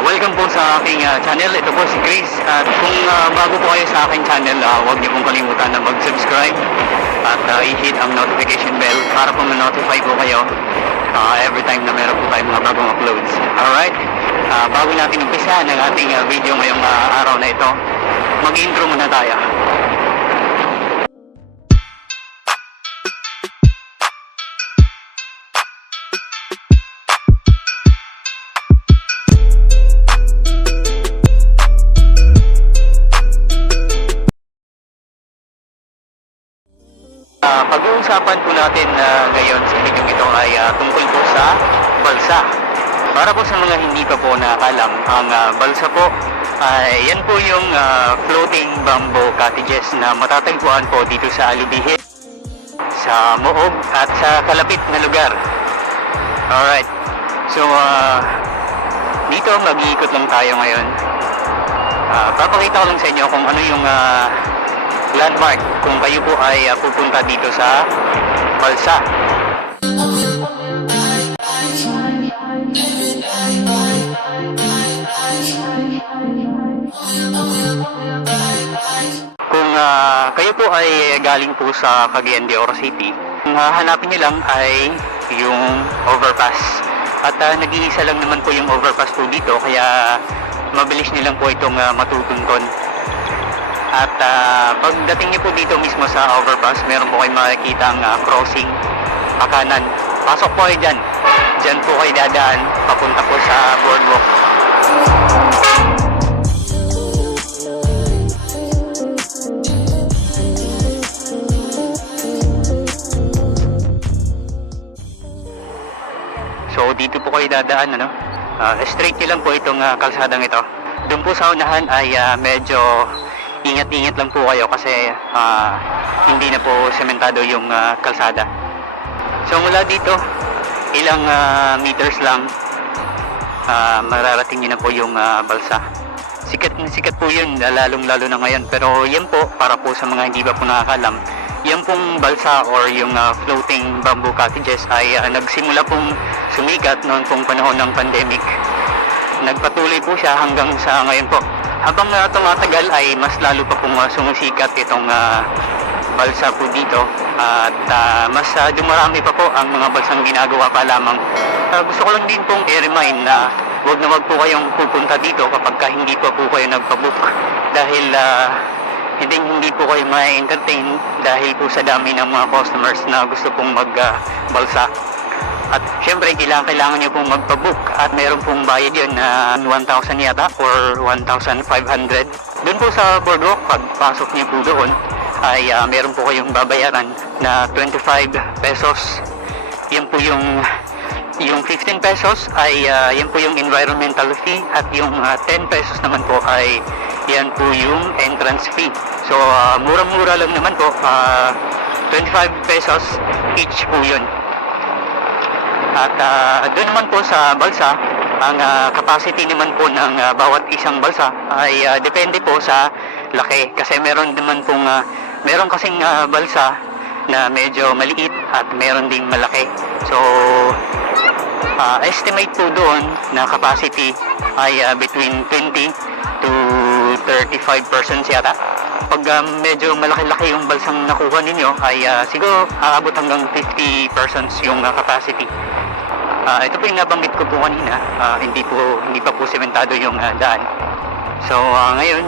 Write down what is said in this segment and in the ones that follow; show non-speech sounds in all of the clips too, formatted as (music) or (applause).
welcome po sa aking ah, channel. Ito po si Chris. At kung ah, bago po kayo sa aking channel, ah, huwag niyo pong kalimutan na mag-subscribe at ah, i-hit ang notification bell para po ma-notify po kayo ah, every time na meron po tayong mga bagong uploads. Alright? Ah, bago natin umpisa ng ating ah, video ngayong ah, araw na ito, mag-intro muna tayo. Pag-uusapan po natin na ngayon sa video ito ay ah, tungkol po sa balsa. Para po sa mga hindi pa po nakakalam, ang ah, balsa po ay yan po yung ah, floating bamboo cottages na matatagpuan po dito sa Alubihin, sa Moog at sa kalapit na lugar. Alright. So, ah, dito mag-iikot lang tayo ngayon. Ah, papakita ko lang sa inyo kung ano yung ah, landmark kung kayo po ay ah, pupunta dito sa Balsa. Kung ah, kayo po ay galing po sa Cagayan de Oro City, ang hahanapin niyo lang ay yung overpass. At ah, nag-iisa lang naman po yung overpass po dito, kaya mabilis niyo lang po itong ah, matutuntun. At ah, pagdating niyo po dito mismo sa overpass, meron po kayong makikita ang ah, crossing pakanan. Pasok po kayo dyan. Dyan po kayo dadaan, papunta po sa boardwalk. So dito po kayo dadaan ano. Ah, straight nyo lang po itong ah, kalsadang ito. Doon po sa unahan ay ah, medyo ingat-ingat lang po kayo kasi ah, hindi na po sementado yung ah, kalsada. So mula dito, ilang ah, meters lang ah, mararating nyo na po yung ah, balsa. Sikat na sikat po yun, lalong lalo na ngayon. Pero yan po, para po sa mga hindi pa po nakakalam, yan pong balsa or yung ah, floating bamboo cottages ay ah, nagsimula pong sumikat noon pong panahon ng pandemic. Nagpatuloy po siya hanggang sa ngayon po. Habang uh, tumatagal ay mas lalo pa pong ah, sumusikat itong ah, balsa po dito at ah, mas ah, dumarami pa po ang mga balsang ginagawa pa lamang. Ah, gusto ko lang din pong i-remind na huwag na wag po kayong pupunta dito kapag ka hindi pa po kayo nagpabook dahil ah, hindi hindi po kayo ma-entertain dahil po sa dami ng mga customers na gusto pong mag-balsa. At syempre, kailangan, kailangan nyo pong magpabook at meron pong bayad yun na 1,000 yata or 1,500. Doon po sa boardwalk, pagpasok nyo po doon, ay ah, meron po kayong babayaran na 25 pesos. Yan po yung yung 15 pesos ay ah, yan po yung environmental fee at yung ah, 10 pesos naman po ay yan po yung entrance fee. So ah, mura-mura lang naman po. ah, 25 pesos each po yun. At ah, doon naman po sa balsa, ang ah, capacity naman po ng ah, bawat isang balsa ay ah, depende po sa laki. Kasi meron naman pong, ah, meron kasing ah, balsa na medyo maliit at meron ding malaki. So, ah, estimate po doon na capacity ay ah, between 20 to 35% yata. Pag ah, medyo malaki-laki yung balsang nakuha ninyo ay ah, siguro aabot hanggang 50 persons yung ah, capacity. Ah, ito po yung nabanggit ko po kanina, ah, hindi po hindi pa po sementado yung ah, daan. So ah, ngayon,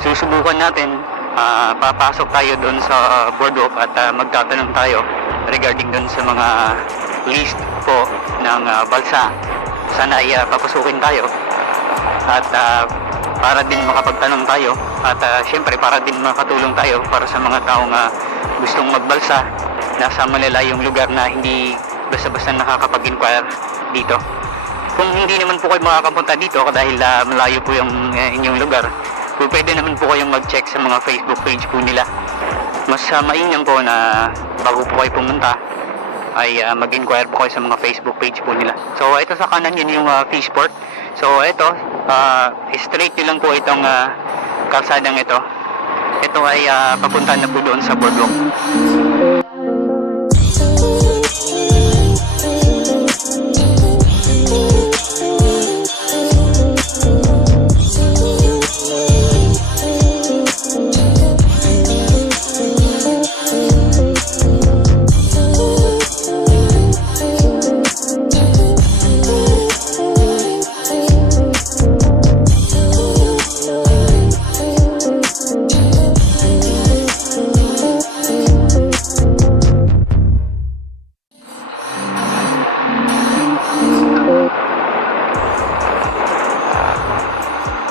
susubukan natin ah, papasok tayo doon sa boardwalk at ah, magtatanong tayo regarding doon sa mga list po ng ah, balsa. Sana ay ah, papasukin tayo at ah, para din makapagtanong tayo at ah, syempre para din makatulong tayo para sa mga taong ah, gustong magbalsa nasa malalayong lugar na hindi basta-basta nakakapag-inquire dito. Kung hindi naman po kayo makakapunta dito dahil ah, malayo po yung eh, inyong lugar, po pwede naman po kayong mag-check sa mga Facebook page po nila. Mas uh, mainam po na bago po kayo pumunta ay ah, mag-inquire po kayo sa mga Facebook page po nila. So ito sa kanan yun yung uh, Fishport. So ito, ah, straight nyo lang po itong ah, kalsadang ito. Ito ay ah, papunta na po doon sa boardwalk.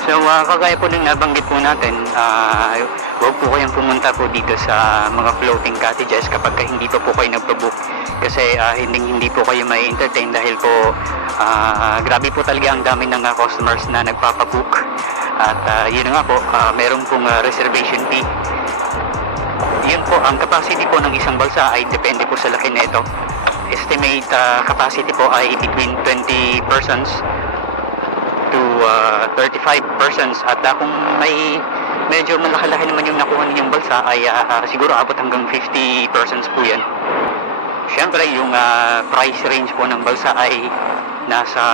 Ah, kagaya po ng nabanggit po natin, ah, huwag po kayong pumunta po dito sa mga floating cottages kapag ka hindi pa po kayo nagpa-book. Kasi ah, hindi hindi po kayo may entertain dahil po ah, grabe po talaga ang dami ng ah, customers na nagpapabook. At ah, yun nga po, ah, meron pong ah, reservation fee. Yun po, ang capacity po ng isang balsa ay depende po sa laki nito. Estimate ah, capacity po ay between 20 persons to uh, 35 persons at uh, kung may medyo malaki-laki naman yung nakuha ninyong balsa ay uh, siguro abot hanggang 50 persons po yan. Siyempre yung uh, price range po ng balsa ay nasa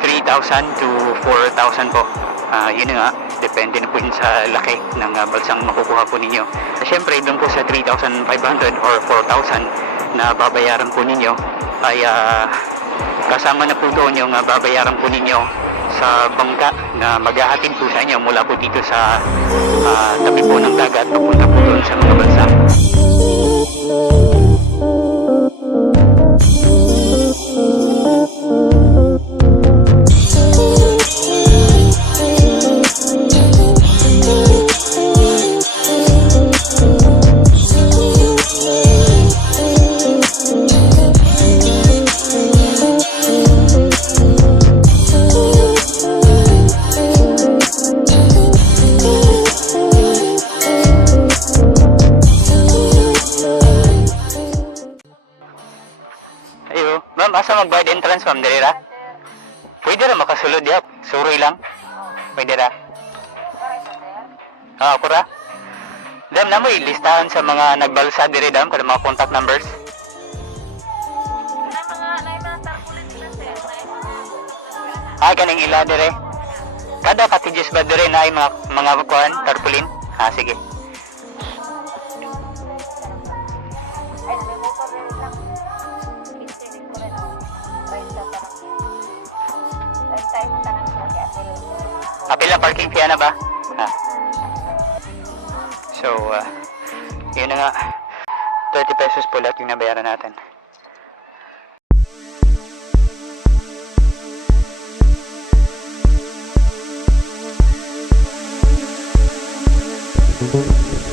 3,000 to 4,000 po. Ah, yun nga, depende na po yun sa laki ng uh, balsang makukuha po ninyo. Siyempre, doon po sa 3,500 or 4,000 na babayaran po ninyo ay ah, kasama na po doon yung uh, babayaran po ninyo sa bangka na maghahatid po sa inyo mula po dito sa ah, tabi po ng dagat papunta po doon sa mga bansa. Ah, ako ra. Dam na mo listahan sa mga nagbalsa diri dam kada mga contact numbers. Ah, kaning ila dire. Kada cottages ba dire na ay mga mga kuan tarpaulin? Ah, sige. Apila parking fee na ba? So, uh, yun na nga. 30 pesos po lahat yung nabayaran natin. Pag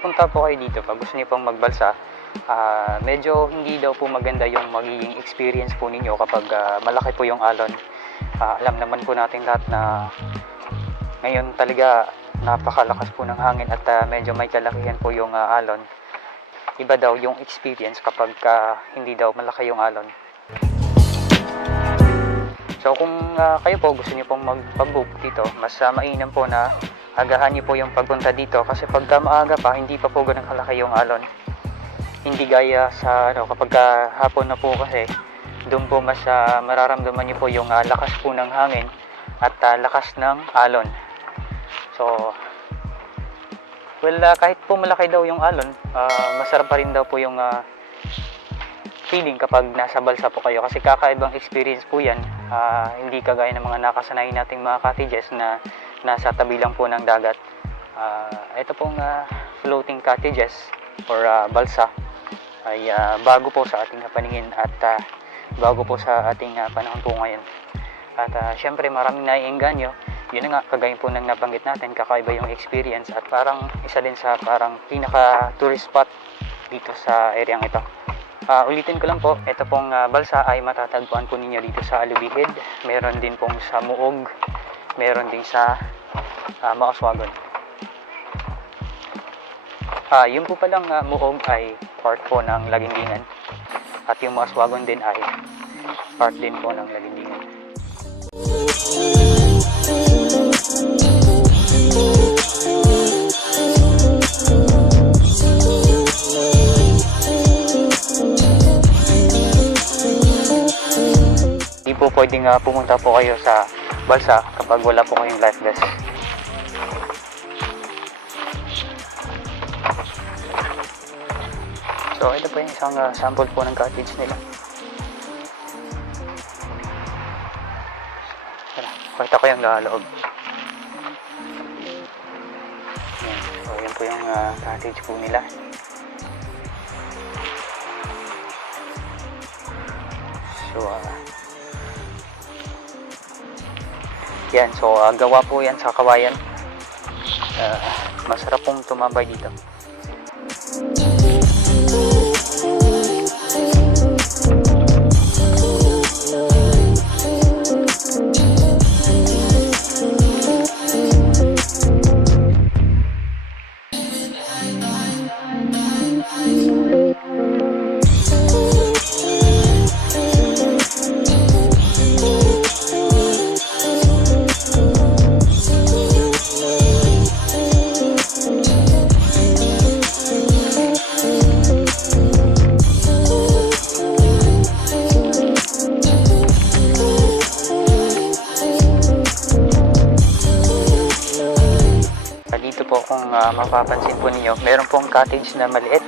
napunta po kayo dito, pag gusto niyo pong magbalsa, ah, medyo hindi daw po maganda yung magiging experience po ninyo kapag ah, malaki po yung alon. Ah, alam naman po natin lahat na ngayon talaga napakalakas po ng hangin at ah, medyo may kalakihan po yung ah, alon. Iba daw yung experience kapag ah, hindi daw malaki yung alon. So kung ah, kayo po gusto niyo pong magpa-book dito, mas ah, mainam po na agahan niyo po yung pagpunta dito kasi pagka maaga pa, hindi pa po ganun kalaki yung alon. Hindi gaya sa ano, kapag hapon na po kasi, doon po mas ah, mararamdaman niyo po yung ah, lakas po ng hangin at ah, lakas ng alon. So, well, ah, kahit po malaki daw yung alon, ah, masarap pa rin daw po yung ah, feeling kapag nasa balsa po kayo kasi kakaibang experience po yan Ah, hindi kagaya ng mga nakasanay nating mga cottages na nasa tabi lang po ng dagat. Ah, ito pong ah, floating cottages or ah, balsa ay ah, bago po sa ating paningin at ah, bago po sa ating ah, panahon po ngayon. At ah, syempre maraming naiengganyo yun nga kagaya po ng nabanggit natin kakaiba yung experience at parang isa din sa parang pinaka tourist spot dito sa areang ito. Ah, ulitin ko lang po, ito pong ah, balsa ay matatagpuan po ninyo dito sa Alubihid. Meron din pong sa Muog, meron din sa ah, uh, Maoswagon. Uh, ah, yun po palang ah, uh, Muog ay part po ng Lagindingan at yung Maoswagon din ay part din po ng Lagindingan. Hindi po pwedeng uh, pumunta po kayo sa balsa kapag wala po kayong life vest. So ito po yung isang ah, sample po ng cottage nila. Tara, pakita ko yung ah, loob. So yan po yung ah, cottage po nila. So ah, yan, so ah, gawa po yan sa kawayan. Ah, masarap pong tumambay dito. Ah, mapapansin po ninyo, meron pong cottage na maliit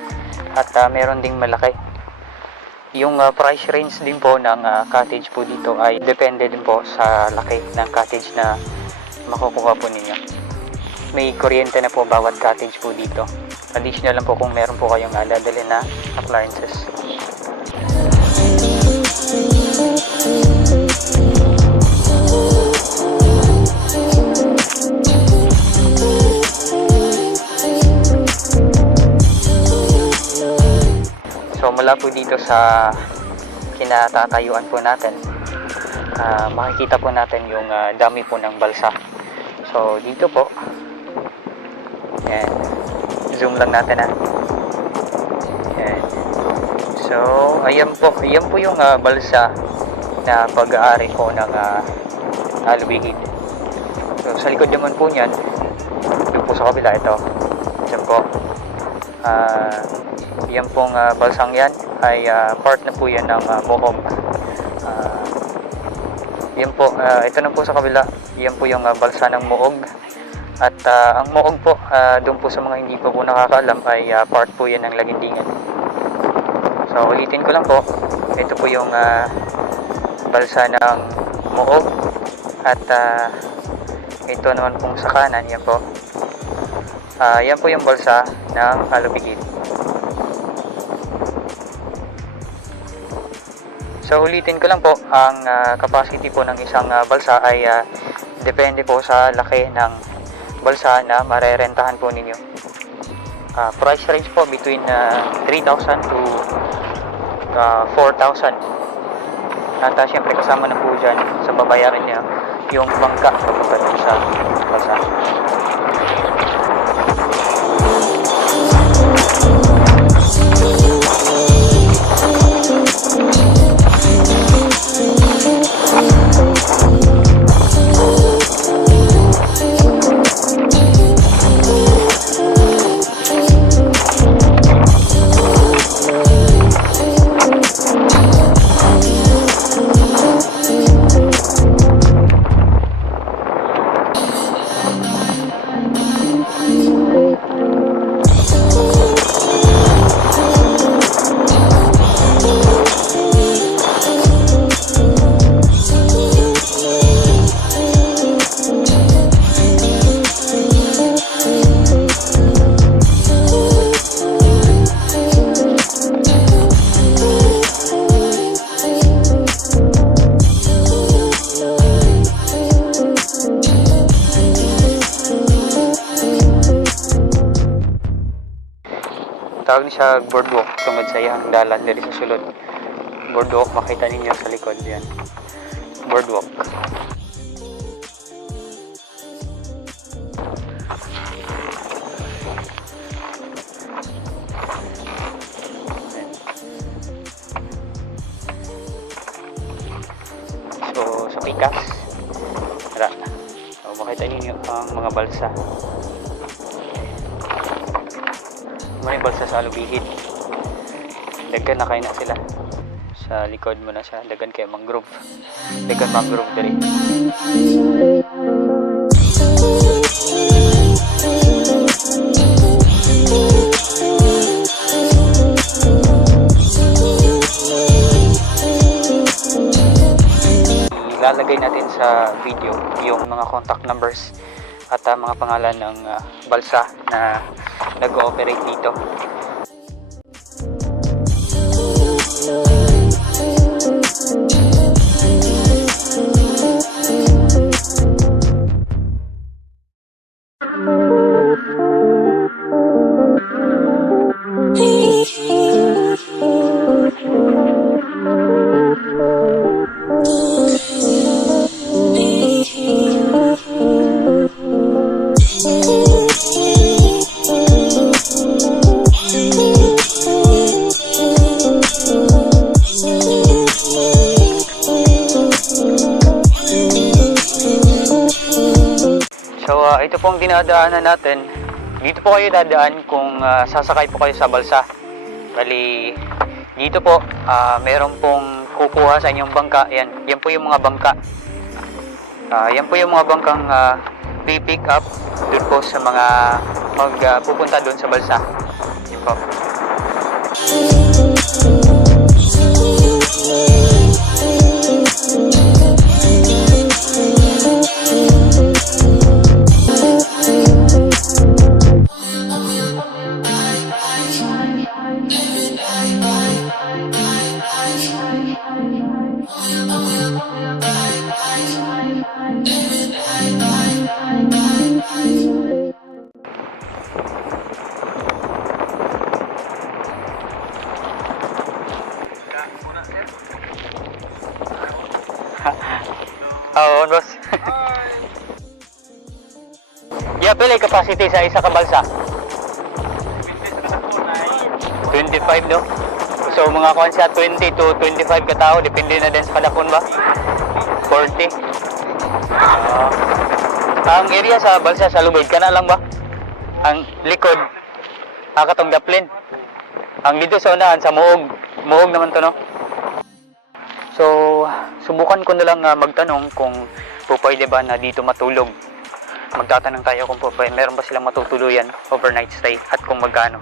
at ah, meron ding malaki. Yung ah, price range din po ng ah, cottage po dito ay depende din po sa laki ng cottage na makukuha po ninyo. May kuryente na po bawat cottage po dito. Additional lang po kung meron po kayong uh, dadali na appliances. So mula po dito sa kinatatayuan po natin, ah, makikita po natin yung ah, dami po ng balsa. So dito po, yan, zoom lang natin ha. Yan. So ayan po, ayan po yung ah, balsa na pag-aari po ng uh, alubigid. So sa likod naman po niyan, doon po sa kabila ito. Yan po. Ah, yan pong ah, balsang yan ay ah, part na po yan ng uh, Mohog. Ah, yan po, ah, ito na po sa kabila. Yan po yung ah, balsa ng Moog. At ah, ang Moog po, ah, doon po sa mga hindi po po nakakaalam ay ah, part po yan ng Lagindingan. So ulitin ko lang po. Ito po yung ah, balsa ng Moog. At ah, ito naman pong sa kanan, yan po. Ah, yan po yung balsa ng Alubigid. So ulitin ko lang po, ang ah, capacity po ng isang ah, balsa ay ah, depende po sa laki ng balsa na marerentahan po ninyo. Ah, price range po between ah, 3,000 to ah, 4,000. At ah, syempre kasama na po dyan sa babayaran niya yung bangka dun sa balsa. Tawag niya siya boardwalk tungod sa iyang dalan diri sa sulod. Boardwalk makita ninyo sa likod yan. Boardwalk. So, sa pikas. Tara. So, makita ninyo ang mga balsa. May balsa sa alubihid. Dagkan na kayo na sila. sa likod mo na siya dagan kay mangrove dagan mangrove diri ilalagay natin sa video yung mga contact numbers at ah, mga pangalan ng ah, balsa na nag-ooperate dito. So natin. Dito po kayo dadaan kung ah, sasakay po kayo sa balsa. Bali, dito po ah, meron pong kukuha sa inyong bangka. Yan, yan po yung mga bangka. Ah, yan po yung mga bangkang uh, pick up doon po sa mga mag ah, pupunta doon sa balsa. Yan po. Oo, capacity sa isa ka balsa? 25 no? So mga kuan siya 20 to 25 ka tao, depende na din sa kadakon ba? 40. Ah. ang area sa balsa sa lubid kana lang ba? Ang likod ah, katong daplin. Ang dito sa unahan sa muog, muog naman to no. So, subukan ko na lang ah, magtanong kung po pwede ba na dito matulog. Magtatanong tayo kung po pwede, meron ba silang matutuluyan overnight stay at kung magkano.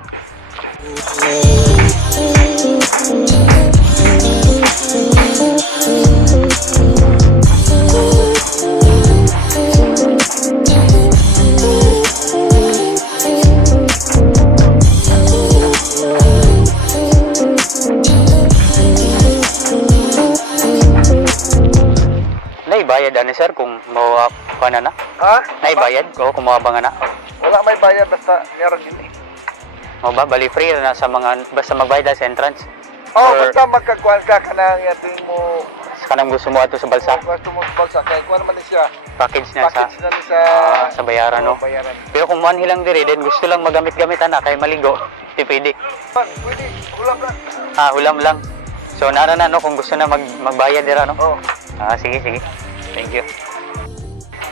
Naibayad ano sir kung mawa pa na na? Ha? Naibayad ko kung mawaba nga na? Wala may bayad basta meron din eh. O ba, bali free na sa mga, basta magbayad na sa entrance. Oh, Or- basta magkakuan ka ka ng yating mo Sa kanang gusto mo ato sa balsa, gusto mo balsa kay kuan man din siya. package na sa, Package na din sa ah, sa bayaran no? Bayaran. Pero kung manhi lang diri, then gusto lang magamit-gamit na kay maligo, (laughs) di pwede. Pa, Pwede, ulam lang. Ah, ulam lang. So nara na no kung gusto na mag magbayad dira no. Oh, Ah, sige sige. Thank you.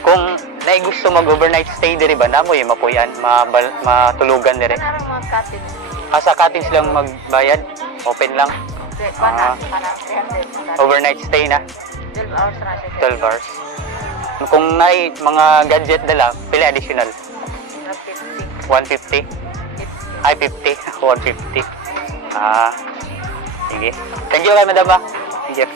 Kung naay gusto mag-overnight stay diri ba namo yung mapuyan, mabal, matulugan diri. Kanang mga cottage. Ah, sa cottage lang magbayad. Open lang. Ah. Kana, kana, 300. Overnight stay na. 12 hours na siya. 12 hours. Kung naay mga gadget dala, pila additional? 50. 150? Ay, 50. 150. (laughs) Ah, sige. Thank you kay madam ah. Thank you.